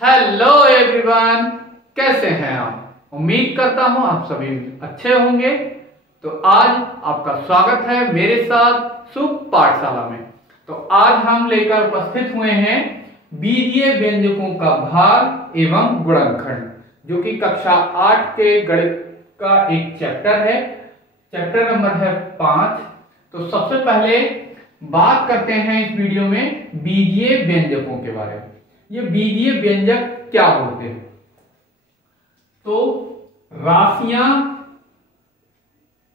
Hello everyone, कैसे हैं आप। उम्मीद करता हूं आप सभी अच्छे होंगे। तो आज आपका स्वागत है मेरे साथ शुभ पाठशाला में। तो आज हम लेकर उपस्थित हुए हैं बीजीय व्यंजकों का भाग एवं गुणनखंड, जो कि कक्षा 8 के गणित का एक चैप्टर है। चैप्टर नंबर है 5। तो सबसे पहले बात करते हैं इस वीडियो में बीजीय व्यंजकों के बारे में। ये बीजीय व्यंजक क्या होते हैं? तो राशियां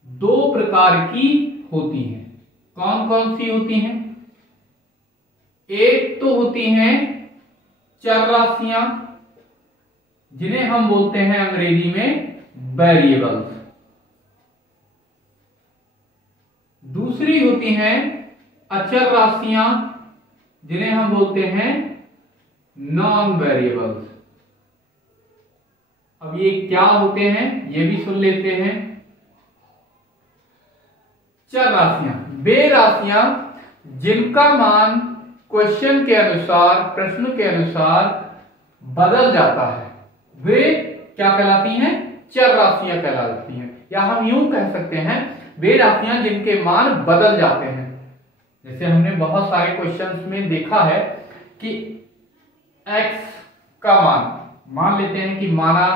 दो प्रकार की होती हैं। कौन कौन सी होती हैं? एक तो होती हैं चर राशियां, जिन्हें हम बोलते हैं अंग्रेजी में वेरिएबल्स। दूसरी होती हैं अचर राशियां, जिन्हें हम बोलते हैं नॉन वेरिएबल्स। अब ये क्या होते हैं ये भी सुन लेते हैं। चर राशियां वे राशियां जिनका मान क्वेश्चन के अनुसार, प्रश्न के अनुसार बदल जाता है, वे क्या कहलाती हैं? चर राशियां कहलाती हैं। या हम यूं कह सकते हैं वे राशियां जिनके मान बदल जाते हैं। जैसे हमने बहुत सारे क्वेश्चंस में देखा है कि x का मान लेते हैं कि माना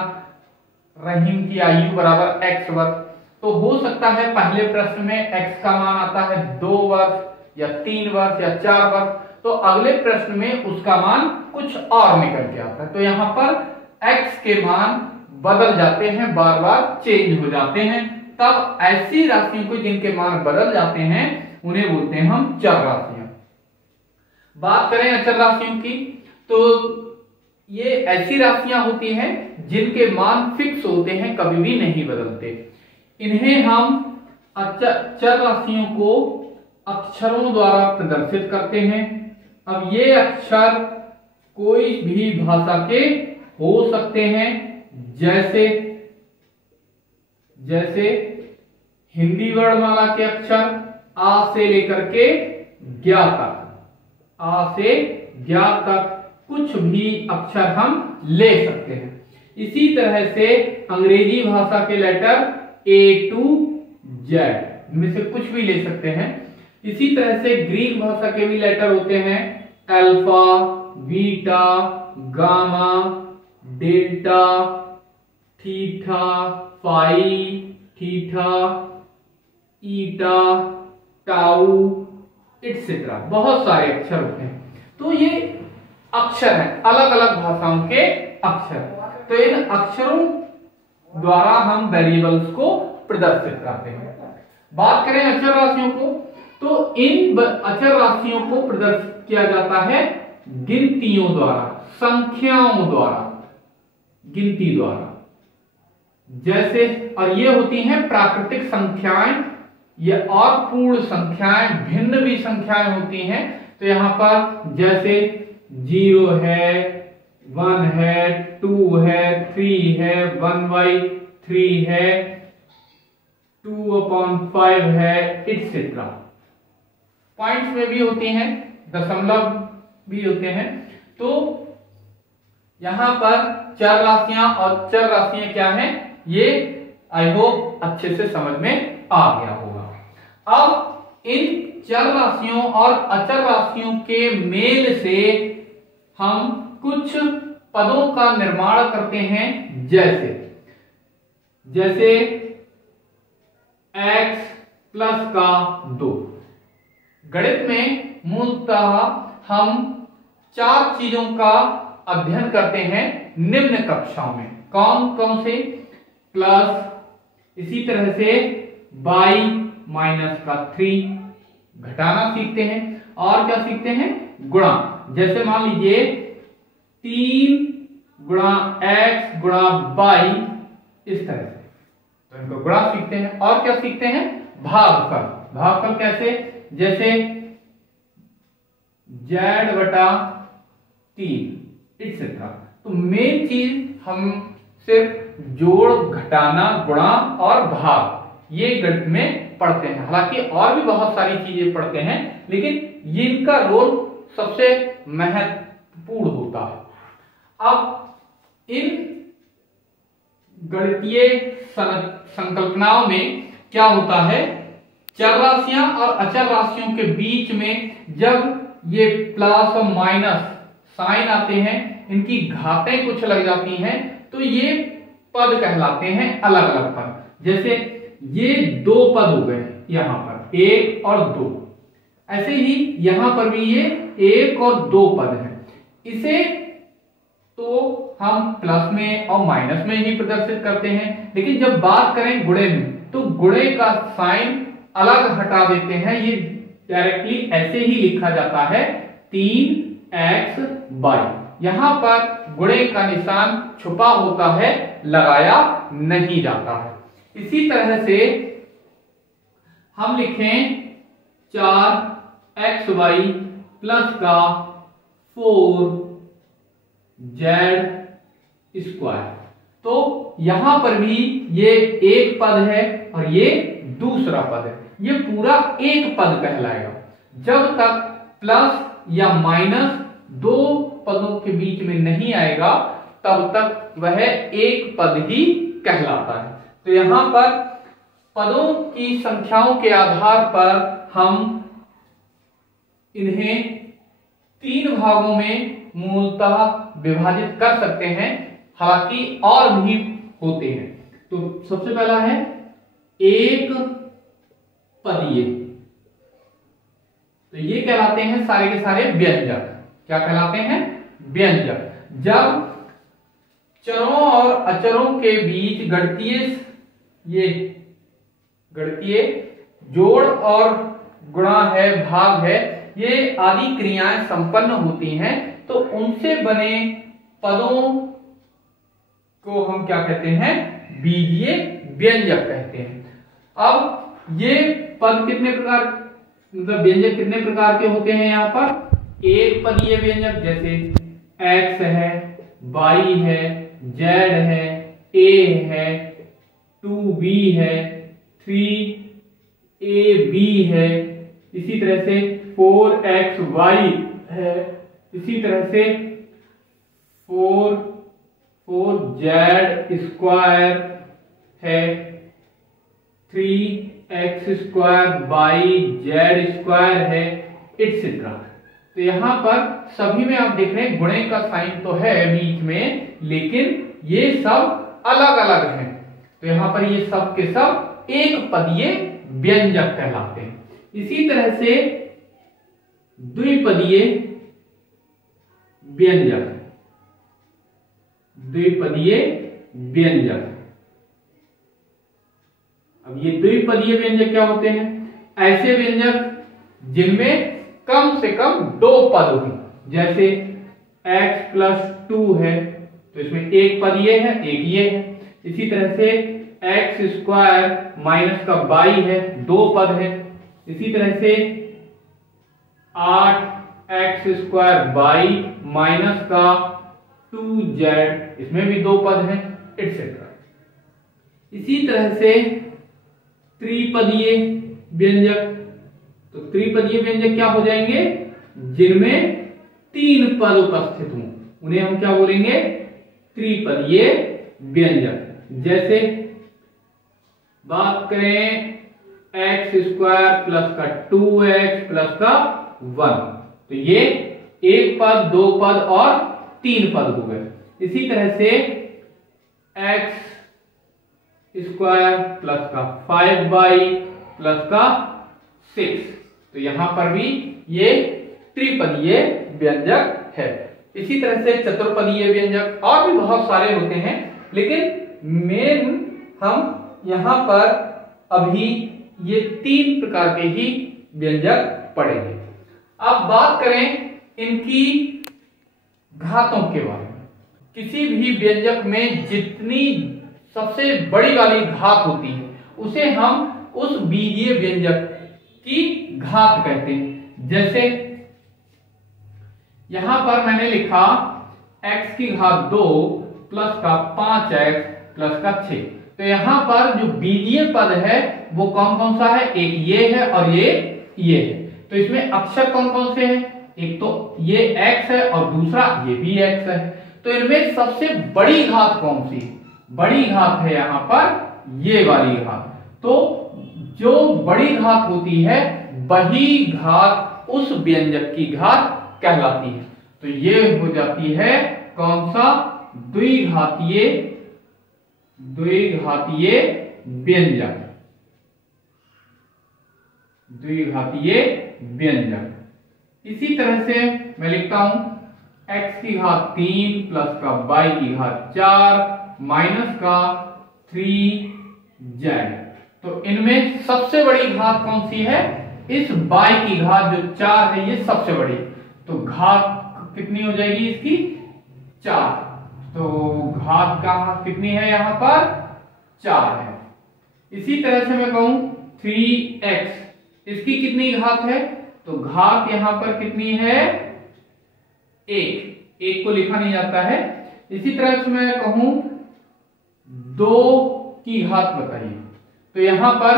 रहीम की आयु बराबर x वर्ष। तो हो सकता है पहले प्रश्न में x का मान आता है 2 वर्ष या 3 वर्ष या 4 वर्ष, तो अगले प्रश्न में उसका मान कुछ और निकल के आता है। तो यहां पर x के मान बदल जाते हैं, बार बार चेंज हो जाते हैं। तब ऐसी राशियों को जिनके मान बदल जाते हैं उन्हें बोलते हैं हम चर राशियां। बात करें अचर राशियों की, तो ये ऐसी राशियां होती हैं जिनके मान फिक्स होते हैं, कभी भी नहीं बदलते। इन्हें हम चर राशियों को अक्षरों द्वारा प्रदर्शित करते हैं। अब ये अक्षर कोई भी भाषा के हो सकते हैं, जैसे हिंदी वर्णमाला के अक्षर आ से लेकर के ज्ञा तक, आ से ज्ञा तक कुछ भी अक्षर हम ले सकते हैं। इसी तरह से अंग्रेजी भाषा के लेटर A to Z इनमें से कुछ भी ले सकते हैं। इसी तरह से ग्रीक भाषा के भी लेटर होते हैं, alpha, beta, gamma, delta, theta, phi, theta, eta, tau, etcetera. बहुत सारे अक्षर होते हैं। तो ये अक्षर हैं, अलग अलग भाषाओं के अक्षर। तो इन अक्षरों द्वारा हम वेरिएबल्स को प्रदर्शित करते हैं। बात करें अचर राशियों को, तो इन अचर राशियों को प्रदर्शित किया जाता है गिनतियों द्वारा, संख्याओं द्वारा, गिनती द्वारा। जैसे, और ये होती हैं प्राकृतिक संख्याएं, ये और पूर्ण संख्याएं, भिन्न भी संख्याएं होती हैं। तो यहां पर जैसे 0 है, 1 है, 2 है, 3 है, 1/3 है, 2/5 है, एटसेट्रा। पॉइंट्स में भी होती हैं, दशमलव भी होते हैं। तो यहां पर चर राशियां और चर राशियां क्या हैं, ये आई होप अच्छे से समझ में आ गया होगा। अब इन चर राशियों और अचर राशियों के मेल से हम कुछ पदों का निर्माण करते हैं। जैसे x प्लस का 2। गणित में मूलतः हम 4 चीजों का अध्ययन करते हैं निम्न कक्षाओं में। कौन कौन से? प्लस, इसी तरह से बाई माइनस का 3 घटाना सीखते हैं, और क्या सीखते हैं? गुणा। जैसे मान लीजिए 3 गुणा x गुणा बाई, इस तरह से, तो इनको गुणा सीखते हैं। और क्या सीखते हैं? भागफल। भागफल कैसे? जैसे z/3 इट्सेट्रा। तो मेन चीज हम सिर्फ जोड़, घटाना, गुणा और भाग ये गणित में पढ़ते हैं। हालांकि और भी बहुत सारी चीजें पढ़ते हैं, लेकिन इनका रोल सबसे महत्वपूर्ण होता है। अब इन गणितीय संकल्पनाओं में क्या होता है, चर राशियां और अचर राशियों के बीच में जब ये प्लस और माइनस साइन आते हैं, इनकी घातें कुछ लग जाती हैं, तो ये पद कहलाते हैं अलग अलग पद। जैसे ये दो पद हो गए यहां पर, 1 और 2। ऐसे ही यहां पर भी ये 1 और 2 पद है। इसे तो हम प्लस में और माइनस में ही प्रदर्शित करते हैं, लेकिन जब बात करें गुणे में, तो गुणे का साइन अलग हटा देते हैं। ये डायरेक्टली ऐसे ही लिखा जाता है 3xy। यहां पर गुणे का निशान छुपा होता है, लगाया नहीं जाता है। इसी तरह से हम लिखें 4xy प्लस का 4z²। तो यहां पर भी ये एक पद है और ये दूसरा पद है, ये पूरा एक पद कहलाएगा। जब तक प्लस या माइनस दो पदों के बीच में नहीं आएगा, तब तक वह एक पद ही कहलाता है। तो यहां पर पदों की संख्याओं के आधार पर हम इन्हें 3 भागों में मूलतः विभाजित कर सकते हैं, हालांकि और भी होते हैं। तो सबसे पहला है एक पदीय। तो ये कहलाते हैं सारे के सारे व्यंजक। क्या कहलाते हैं? व्यंजक। जब चरों और अचरों के बीच गणितीय जोड़ और गुणा है, भाग है, ये आदि क्रियाएं संपन्न होती हैं, तो उनसे बने पदों को हम क्या कहते हैं? बीजीय व्यंजक कहते हैं। अब ये पद कितने प्रकार, मतलब व्यंजक कितने प्रकार के होते हैं? यहां पर एक पदीय व्यंजक, जैसे x है, y है, z है, a है, 2b है, 3ab है, इसी तरह से 4xy है, इसी तरह से 4z² है, 3x²y z² है, एटसेट्रा। तो यहां पर सभी में आप देख रहे हैं गुणे का साइन तो है बीच में, लेकिन ये सब अलग अलग हैं। तो यहां पर ये सब के सब एक पदीय व्यंजक कहलाते हैं। इसी तरह से द्विपदीय व्यंजक, द्विपदीय व्यंजक। अब ये द्विपदीय व्यंजक क्या होते हैं? ऐसे व्यंजक जिनमें कम से कम 2 पद हो। जैसे x+2 है, तो इसमें एक पद ये है, एक ये है। इसी तरह से x² माइनस का y है, 2 पद है। इसी तरह से 8x² माइनस का 2z, इसमें भी 2 पद है, एटसेट्रा। इसी तरह से त्रिपदीय व्यंजक। तो त्रिपदीय व्यंजक क्या हो जाएंगे? जिनमें 3 पद उपस्थित हों, उन्हें हम क्या बोलेंगे? त्रिपदीय व्यंजक। जैसे बात करें x² प्लस का 2x प्लस का 1, तो ये एक पद, 2 पद और 3 पद हो गए। इसी तरह से x² प्लस का 5y प्लस का 6, तो यहां पर भी ये त्रिपदीय व्यंजक है। इसी तरह से चतुर्पदीय व्यंजक और भी बहुत सारे होते हैं, लेकिन मेन हम यहां पर अभी ये 3 प्रकार के ही व्यंजक पढ़ेंगे। अब बात करें इनकी घातों के बारे में। किसी भी व्यंजक में जितनी सबसे बड़ी वाली घात होती है, उसे हम उस बीजीय व्यंजक की घात कहते हैं। जैसे यहां पर मैंने लिखा x की घात 2 प्लस का 5x प्लस का 6। तो यहां पर जो बीजीय पद है वो कौन कौन सा है? एक ये है और ये है। तो इसमें अक्षर कौन कौन से हैं? एक तो ये x है और दूसरा ये भी x है। तो इनमें सबसे बड़ी घात कौन सी? बड़ी घात है यहां पर ये वाली घात। तो जो बड़ी घात होती है वही घात उस व्यंजक की घात कहलाती है। तो ये हो जाती है कौन सा? द्विघातीय व्यंजक। द्विघातीय व्यंजक। इसी तरह से मैं लिखता हूं x की घात 3 प्लस का y की घात 4 माइनस का 3z। तो इनमें सबसे बड़ी घात कौन सी है? इस y की घात जो 4 है ये सबसे बड़ी। तो घात कितनी हो जाएगी इसकी? 4। तो घात का कितनी है यहां पर? 4 है। इसी तरह से मैं कहूं 3x, इसकी कितनी घात है? तो घात यहां पर कितनी है? 1 को लिखा नहीं जाता है। इसी तरह से मैं कहूं 2 की घात बताइए। तो यहां पर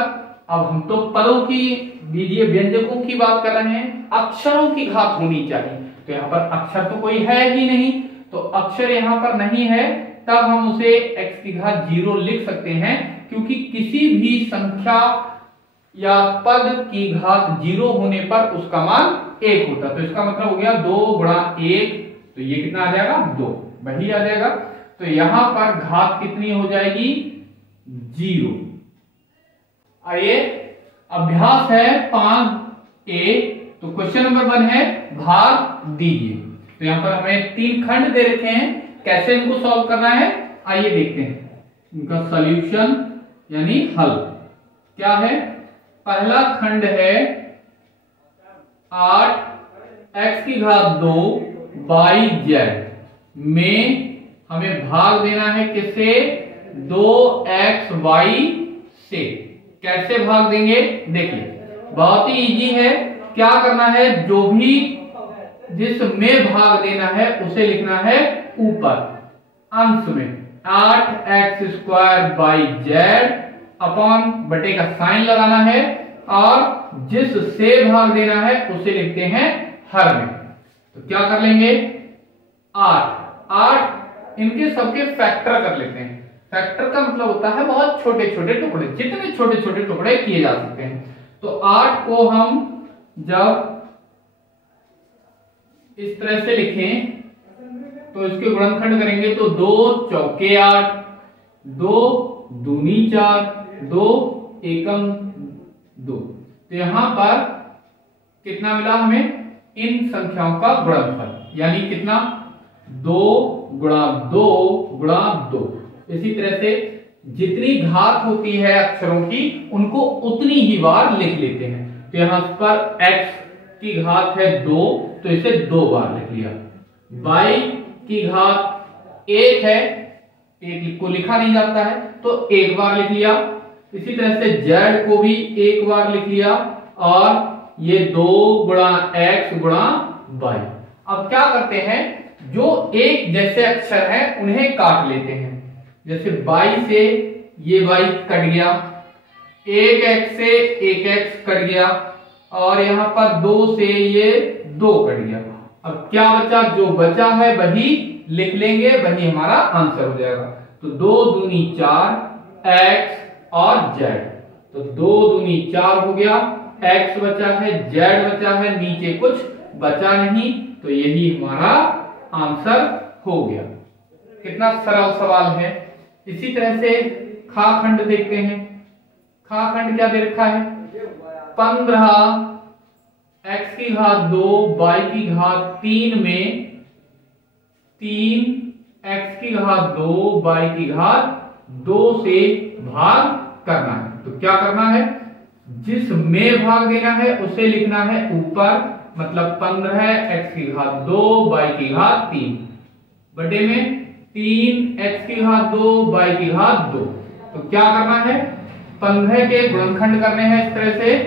अब हम तो पदों की बीजीय व्यंजकों की बात कर रहे हैं, अक्षरों की घात होनी चाहिए। तो यहां पर अक्षर तो कोई है ही नहीं, तो अक्षर यहां पर नहीं है, तब हम उसे x की घात 0 लिख सकते हैं, क्योंकि किसी भी संख्या या पद की घात 0 होने पर उसका मान 1 होता। तो इसका मतलब हो गया 2 गुणा 1, तो ये कितना आ जाएगा? 2, वही आ जाएगा। तो यहां पर घात कितनी हो जाएगी? 0। आइए अभ्यास है 5A। तो क्वेश्चन नंबर 1 है भाग दीजिए। तो यहां पर हमें 3 खंड दे रखे हैं, कैसे इनको सॉल्व करना है आइए देखते हैं। इनका सॉल्यूशन यानी हल क्या है? पहला खंड है 8x की घात 2 yz में हमें भाग देना है किससे? 2xy से। कैसे भाग देंगे? देखिए बहुत ही इजी है। क्या करना है? जो भी जिसमें भाग देना है उसे लिखना है ऊपर अंश में। 8x square by Z upon बटे का साइन लगाना है, और जिससे भाग देना है उसे लिखते हैं हर में। तो क्या कर लेंगे? 8 इनके सबके फैक्टर कर लेते हैं। फैक्टर का मतलब होता है बहुत छोटे छोटे टुकड़े, जितने छोटे छोटे टुकड़े किए जा सकते हैं। तो 8 को हम जब इस तरह से लिखें तो इसके गुणनखंड करेंगे तो 2 चौके 8, 2 दूनी 4, 2 एकम 2। तो यहां पर कितना मिला हमें? इन संख्याओं का गुणनफल, यानी कितना? 2 गुणा 2 गुणा 2। इसी तरह से जितनी घात होती है अक्षरों की उनको उतनी ही बार लिख लेते हैं। तो यहां पर x की घात है 2, तो इसे 2 बार लिख लिया। y की घात 1 है, 1 को लिखा नहीं जाता है तो 1 बार लिख लिया। इसी तरह से z को भी 1 बार लिख लिया, और ये 2 गुणा x गुणा y। अब क्या करते हैं? जो एक जैसे अक्षर हैं उन्हें काट लेते हैं। जैसे y से ये y कट गया, 1x से 1x कट गया, और यहां पर 2 से ये 2 कट गया। अब क्या बचा? जो बचा है वही लिख लेंगे, वही हमारा आंसर हो जाएगा। तो 2 दूनी 4 x और z। तो 2 दूनी 4 हो गया, x बचा है, z बचा है, नीचे कुछ बचा नहीं, तो यही हमारा आंसर हो गया। कितना सरल सवाल है। इसी तरह से खा खंड देखते हैं। खा खंड क्या दे रखा है? 15 x की घात 2 y की घात 3 में 3 x की घात 2 y की घात 2 से भाग करना है। तो क्या करना है? जिसमें भाग देना है उसे लिखना है ऊपर, मतलब 15 x की घात 2 y की घात 3 बटे में 3 x की घात 2 y की घात 2। तो क्या करना है? 15 के गुणनखंड करने हैं इस तरह से।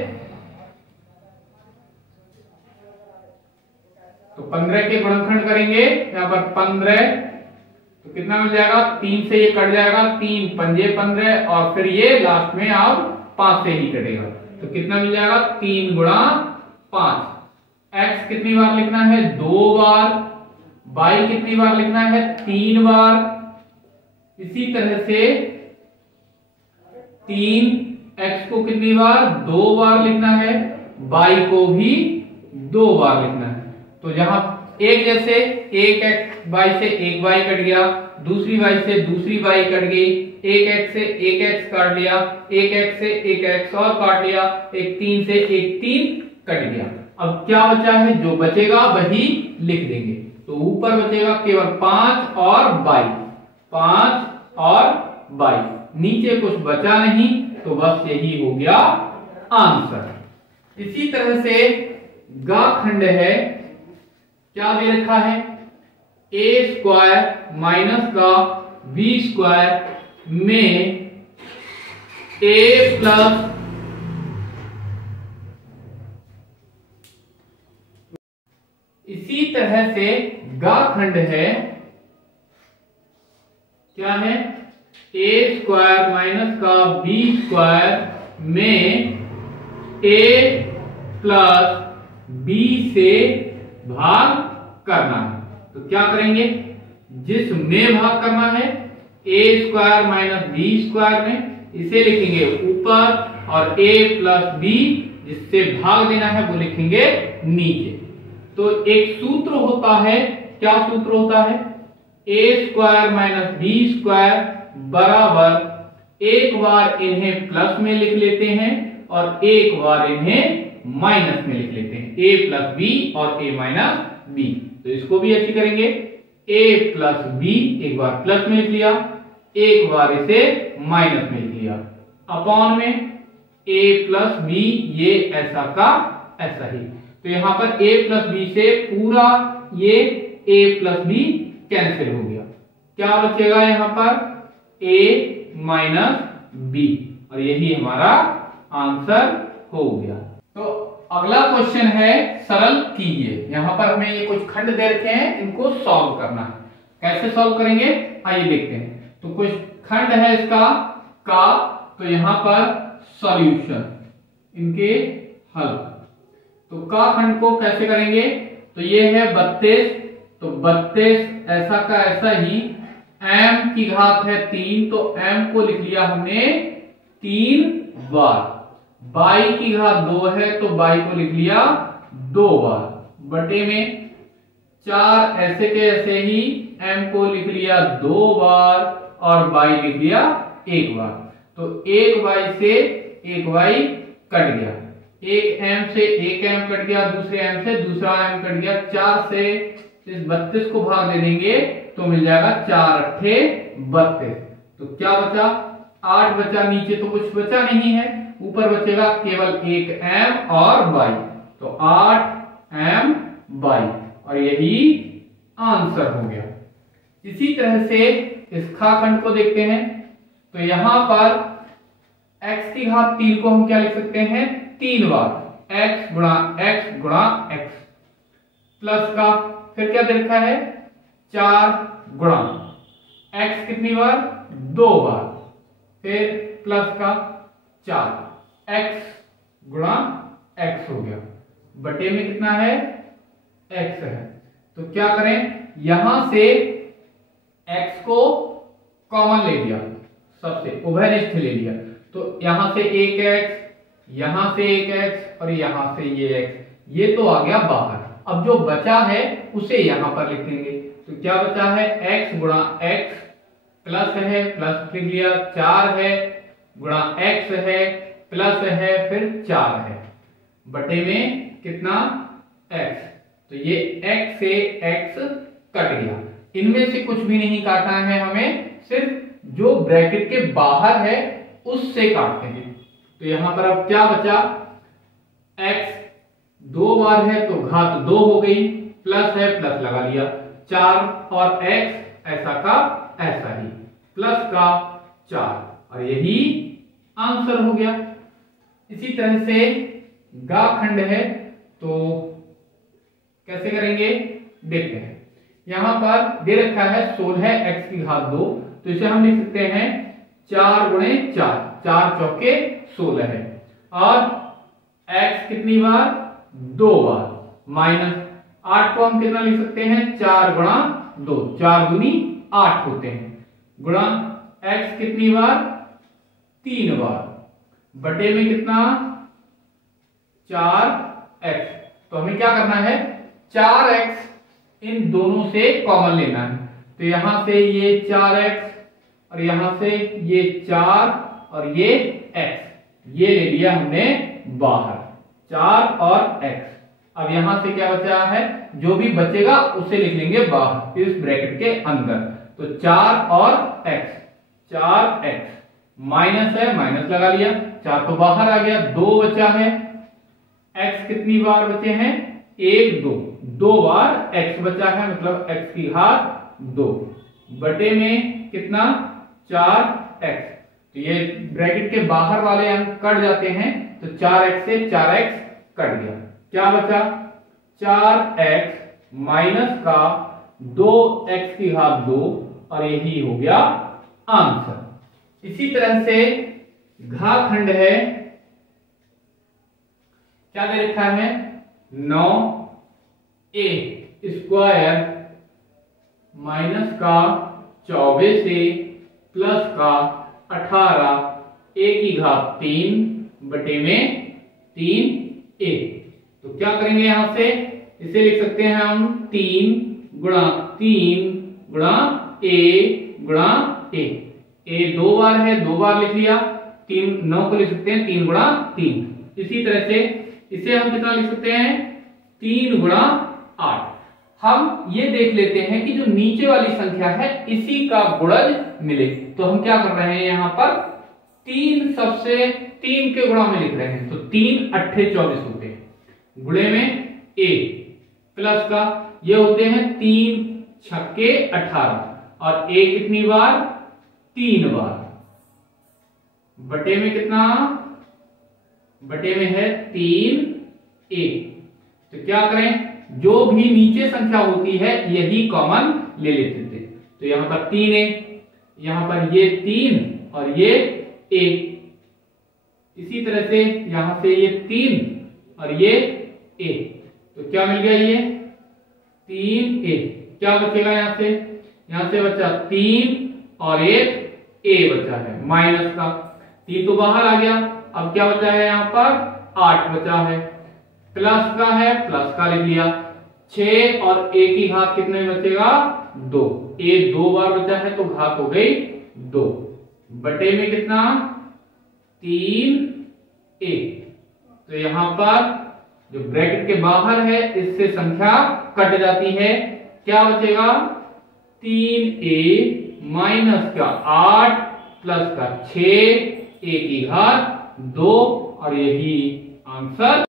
तो 15 के गुणनखंड करेंगे, यहां पर 15, तो कितना मिल जाएगा? 3 से ये कट जाएगा, 3 पंजे 15, और फिर ये लास्ट में अब 5 से ही कटेगा। तो कितना मिल जाएगा? 3 गुणा 5। x कितनी बार लिखना है? 2 बार, y कितनी बार लिखना है? 3 बार। इसी तरह से 3x को कितनी बार? 2 बार लिखना है। y को भी 2 बार लिखना है। तो जहां एक जैसे एक x y से एक y कट गया, दूसरी y से दूसरी y कट गई, एक x से एक x काट लिया, एक x से एक x और काट लिया, एक 3 से एक 3 कट गया। अब क्या बचा है? जो बचेगा वही लिख देंगे। तो ऊपर बचेगा केवल 5 और 22, 5 और 22, नीचे कुछ बचा नहीं, तो बस यही हो गया आंसर। इसी तरह से गा खंड है, क्या दे रखा है? a स्क्वायर माइनस का b स्क्वायर में a प्लस इसी तरह से गा खंड है, क्या है? a स्क्वायर माइनस का b स्क्वायर में a प्लस b से भाग करना है। तो क्या करेंगे? जिसमें भाग करना है a square minus b square में, इसे लिखेंगे ऊपर, और a प्लस b जिससे भाग देना है वो लिखेंगे नीचे। तो एक सूत्र होता है, क्या सूत्र होता है? a square minus b square बराबर, एक बार इन्हें प्लस में लिख लेते हैं और एक बार इन्हें माइनस में लिख लेते हैं, a प्लस बी और a माइनस बी। तो इसको भी ऐसे करेंगे, a प्लस बी एक बार प्लस में लिख लिया, एक बार इसे माइनस में लिख लिया, अपॉन में a प्लस बी, ये ऐसा का ऐसा ही। तो यहां पर a प्लस बी से पूरा ये a प्लस बी कैंसिल हो गया। क्या बचेगा यहां पर? a माइनस बी, और यही हमारा आंसर हो गया। तो अगला क्वेश्चन है, सरल कीजिए। यहां पर हमें ये कुछ खंड दे रखे हैं, इनको सॉल्व करना है। कैसे सॉल्व करेंगे आइए देखते हैं। तो कुछ खंड है इसका का, तो यहां पर सॉल्यूशन, इनके हल। तो का खंड को कैसे करेंगे? तो ये है 32, तो 32 ऐसा का ऐसा ही, m की घात है 3, तो m को लिख लिया हमने 3 बार। y की घात 2 है, तो y को लिख लिया 2 बार, बटे में 4 ऐसे के ऐसे ही, m को लिख लिया 2 बार और y लिख लिया 1 बार। तो एक y से एक y कट गया, एक m से एक m कट गया, दूसरे m से दूसरा m कट गया। 4 से इस 32 को भाग दे देंगे तो मिल जाएगा 4 अट्ठे 32। तो क्या बचा? 8 बचा, नीचे तो कुछ बचा नहीं है, ऊपर बचेगा केवल एक m और y। तो 8m y, और यही आंसर हो गया। इसी तरह से इस खाखंड को देखते हैं। तो यहां पर x की घात 3 को हम क्या लिख सकते हैं? 3 बार, x गुणा x गुणा x, प्लस का फिर क्या दे रखा है? 4 गुणा x कितनी बार? 2 बार, फिर प्लस का 4 x गुणा x हो गया, बटे में कितना है? x है। तो क्या करें? यहां से x को कॉमन ले लिया, सबसे उभयनिष्ठ ले लिया, तो यहां से एक x, यहां से एक x और यहां से ये x, ये तो आ गया बाहर। अब जो बचा है उसे यहां पर लिख देंगे। तो क्या बचा है? x गुणा x, प्लस है, प्लस लिख लिया, 4 है गुणा x है, प्लस है, फिर 4 है, बटे में कितना? x। तो ये x से x कट गया, इनमें से कुछ भी नहीं काटना है हमें, सिर्फ जो ब्रैकेट के बाहर है उससे काटते हैं। तो यहां पर अब क्या बचा? x 2 बार है तो घात 2 हो गई, प्लस है, प्लस लगा लिया, 4 और x ऐसा का ऐसा ही, प्लस का 4, और यही आंसर हो गया। इसी तरह से गा खंड है, तो कैसे करेंगे देखते हैं। यहां पर दे रखा है 16 x की घात 2, तो इसे हम लिख सकते हैं 4 गुणे 4, 4 चौके 16 है, और x कितनी बार? 2 बार, माइनस 8 को हम कितना लिख सकते हैं, 4 गुणा 2, 4 दूनी 8 होते हैं, गुणा x कितनी बार, 3 बार, बटे में कितना 4x। तो हमें क्या करना है, 4x इन दोनों से कॉमन लेना है। तो यहां से ये 4x और यहां से ये 4 और ये x, ये ले लिया हमने बाहर, 4 और x। अब यहां से क्या बचा है, जो भी बचेगा उसे लिख लेंगे बाहर इस ब्रैकेट के अंदर। तो 4 और x, 4x माइनस है, माइनस लगा लिया, 4 तो बाहर आ गया, 2 बचा है, x कितनी बार बचे हैं, 1 2, 2 बार x बचा है, मतलब x की घात 2, बटे में कितना 4x। तो ये ब्रैकेट के बाहर वाले अंक कट जाते हैं, तो 4x से 4x कट गया, क्या बचा 4x माइनस का 2x की घात 2, और यही हो गया आंसर। इसी तरह से घातखंड है, क्या दे रखा है, 9a स्क्वायर माइनस का 24 से प्लस का 18 a की घात 3 बटे में 3a। तो क्या करेंगे, यहां से इसे लिख सकते हैं हम 3 गुणा 3 गुणा a गुणा a, a 2 बार है, 2 बार लिख लिया, 3 9 को लिख सकते हैं 3 गुणा 3। इसी तरह से इसे हम कितना लिख सकते हैं, 3 गुणा 8। हम ये देख लेते हैं कि जो नीचे वाली संख्या है इसी का गुणज मिले, तो हम क्या कर रहे हैं, यहां पर 3 सबसे 3 के गुणा में लिख रहे हैं, तो 3 8 24 होते हैं, गुणे में a प्लस का ये होते हैं 3 छक्के 18, और a कितनी बार, 3 बार, बटे में कितना, बटे में है 3a। तो क्या करें, जो भी नीचे संख्या होती है यही कॉमन ले लेते थे, तो यहां पर 3a, यहां पर ये 3 और ये a, इसी तरह से यहां से ये 3 और ये a, तो क्या मिल गया, ये 3a। क्या बचेगा, यहां से बचा 3 और एक a बचा है, माइनस का 3 तो बाहर आ गया, अब क्या बचा है, यहां पर 8 बचा है, प्लस का है, प्लस का लिख लिया, 6 और a की घात कितने में बचेगा, 2, a 2 बार बचा है तो घात हो गई 2, बटे में कितना 3a। तो यहां पर जो ब्रैकेट के बाहर है इससे संख्या कट जाती है, क्या बचेगा 3a माइनस का 8 प्लस का 6 a की घात 2, और यही आंसर